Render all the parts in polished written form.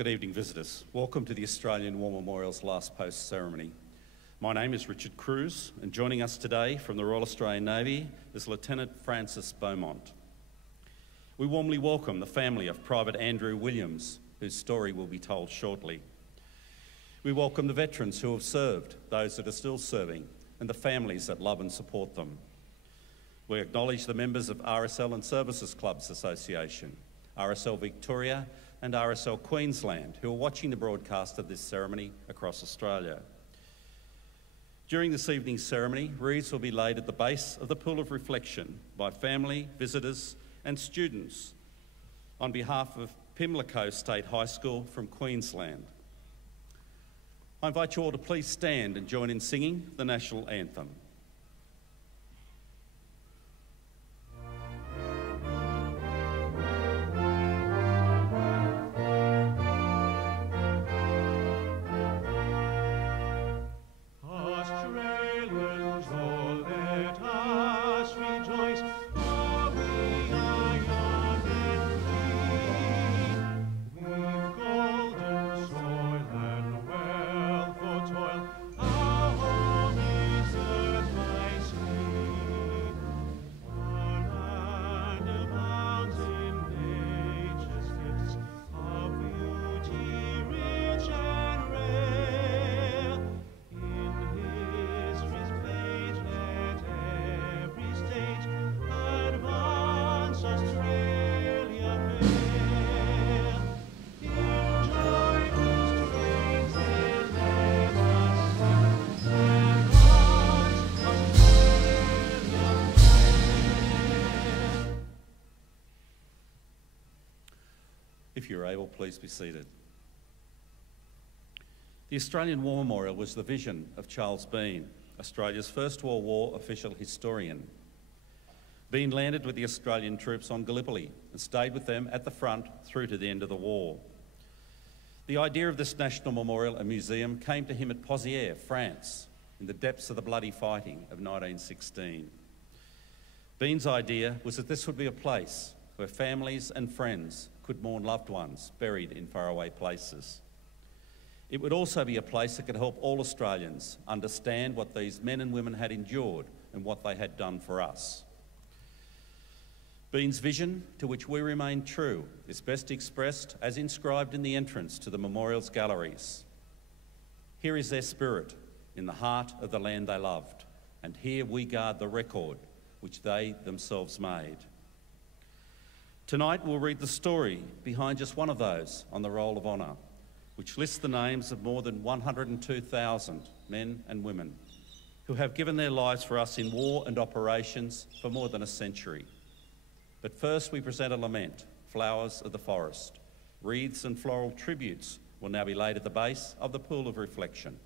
Good evening, visitors. Welcome to the Australian War Memorial's last post ceremony. My name is Richard Cruz, and joining us today from the Royal Australian Navy is Lieutenant Francis Beaumont. We warmly welcome the family of Private Andrew Williams, whose story will be told shortly. We welcome the veterans who have served, those that are still serving, and the families that love and support them. We acknowledge the members of RSL and Services Clubs Association, RSL Victoria and RSL Queensland, who are watching the broadcast of this ceremony across Australia. During this evening's ceremony, wreaths will be laid at the base of the Pool of Reflection by family, visitors and students on behalf of Pimlico State High School from Queensland. I invite you all to please stand and join in singing the National Anthem. If you're able, please be seated. The Australian War Memorial was the vision of Charles Bean, Australia's First World War official historian. Bean landed with the Australian troops on Gallipoli and stayed with them at the front through to the end of the war. The idea of this national memorial and museum came to him at Pozières, France, in the depths of the bloody fighting of 1916. Bean's idea was that this would be a place where families and friends could mourn loved ones buried in faraway places. It would also be a place that could help all Australians understand what these men and women had endured and what they had done for us. Bean's vision, to which we remain true, is best expressed as inscribed in the entrance to the memorial's galleries. Here is their spirit, in the heart of the land they loved, and here we guard the record which they themselves made. Tonight we'll read the story behind just one of those on the Roll of Honour, which lists the names of more than 102,000 men and women who have given their lives for us in war and operations for more than a century. But first we present a lament, Flowers of the Forest. Wreaths and floral tributes will now be laid at the base of the Pool of Reflection.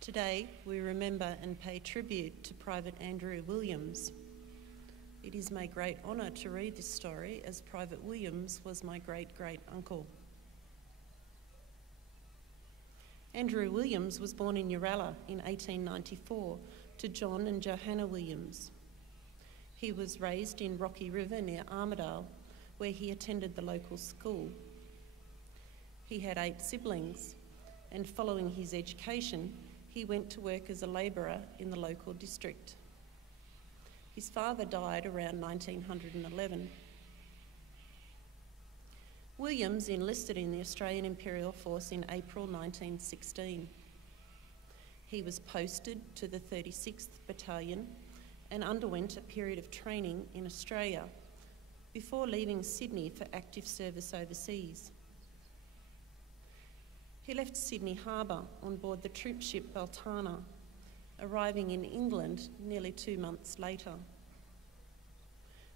Today, we remember and pay tribute to Private Andrew Williams. It is my great honour to read this story, as Private Williams was my great-great-uncle. Andrew Williams was born in Uralla in 1894 to John and Johanna Williams. He was raised in Rocky River near Armidale, where he attended the local school. He had 8 siblings, and following his education, he went to work as a labourer in the local district. His father died around 1911. Williams enlisted in the Australian Imperial Force in April 1916. He was posted to the 36th Battalion and underwent a period of training in Australia before leaving Sydney for active service overseas. He left Sydney Harbour on board the troop ship Beltana, arriving in England nearly 2 months later.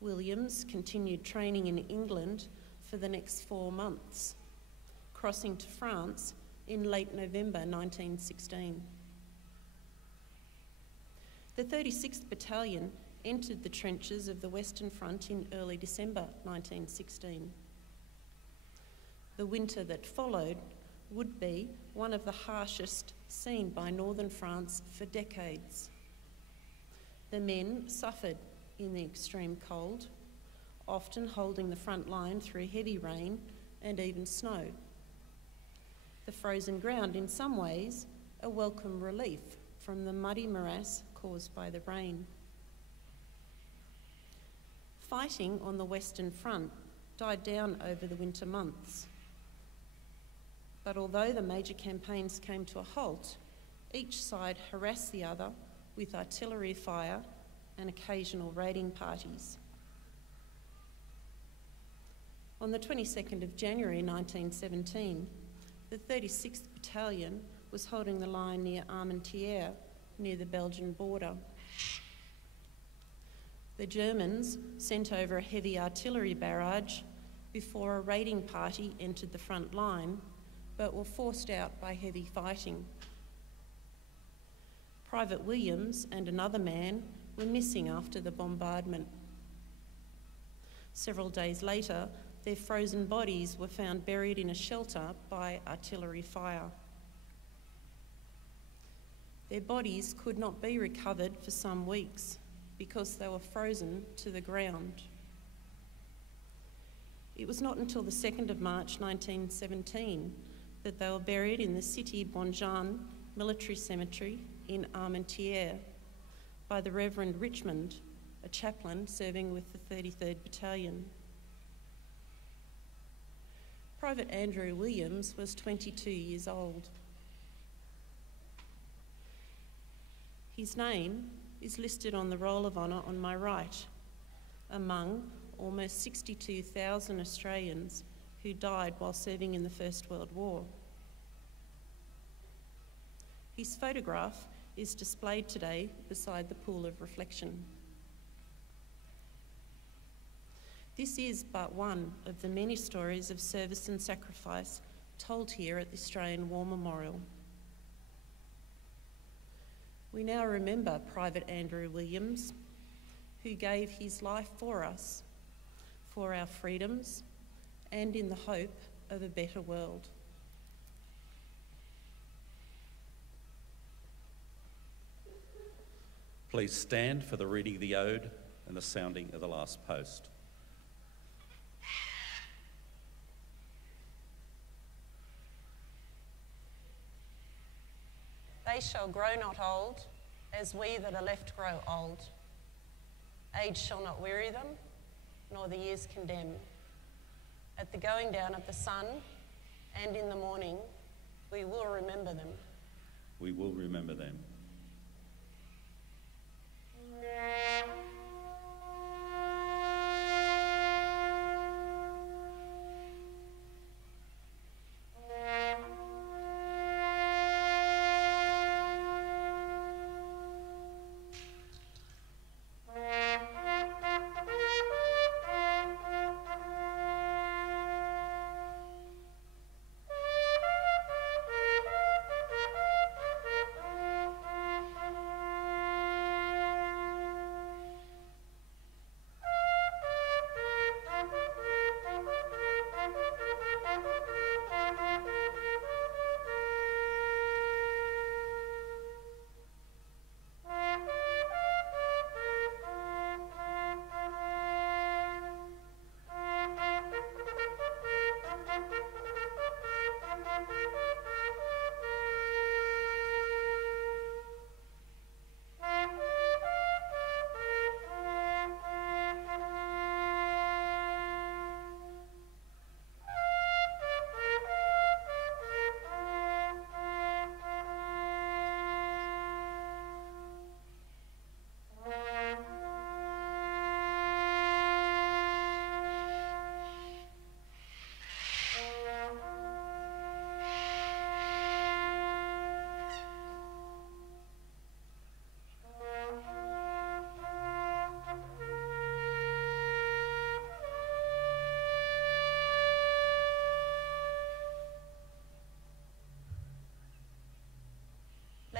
Williams continued training in England for the next 4 months, crossing to France in late November 1916. The 36th Battalion entered the trenches of the Western Front in early December 1916. The winter that followed would be one of the harshest seen by northern France for decades. The men suffered in the extreme cold, often holding the front line through heavy rain and even snow. The frozen ground, in some ways, a welcome relief from the muddy morass caused by the rain. Fighting on the Western Front died down over the winter months. But although the major campaigns came to a halt, each side harassed the other with artillery fire and occasional raiding parties. On the 22nd of January 1917, the 36th Battalion was holding the line near Armentières, near the Belgian border. The Germans sent over a heavy artillery barrage before a raiding party entered the front line, but were forced out by heavy fighting. Private Williams and another man were missing after the bombardment. Several days later, their frozen bodies were found buried in a shelter by artillery fire. Their bodies could not be recovered for some weeks because they were frozen to the ground. It was not until the 2nd of March 1917 that they were buried in the City Bonjean Military Cemetery in Armentières by the Reverend Richmond, a chaplain serving with the 33rd Battalion. Private Andrew Williams was 22 years old. His name is listed on the Roll of Honour on my right, among almost 62,000 Australians who died while serving in the First World War. His photograph is displayed today beside the pool of reflection. This is but one of the many stories of service and sacrifice told here at the Australian War Memorial. We now remember Private Andrew Williams, who gave his life for us, for our freedoms, and in the hope of a better world. Please stand for the reading of the ode and the sounding of the last post. They shall grow not old, as we that are left grow old. Age shall not weary them, nor the years condemn. At the going down of the sun and in the morning, we will remember them. We will remember them.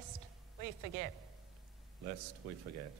lest we forget. Lest we forget.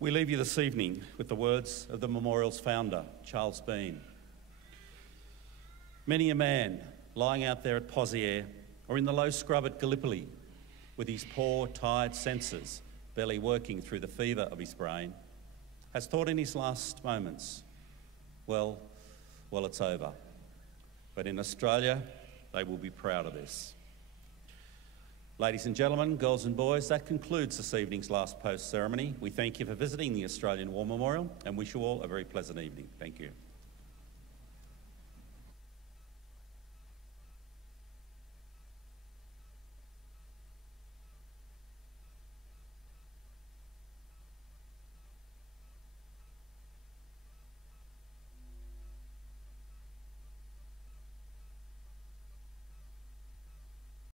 We leave you this evening with the words of the memorial's founder, Charles Bean. Many a man lying out there at Poziere or in the low scrub at Gallipoli with his poor, tired senses barely working through the fever of his brain has thought in his last moments, well, it's over. But in Australia, they will be proud of this. Ladies and gentlemen, girls and boys, that concludes this evening's last post ceremony. We thank you for visiting the Australian War Memorial and wish you all a very pleasant evening. Thank you.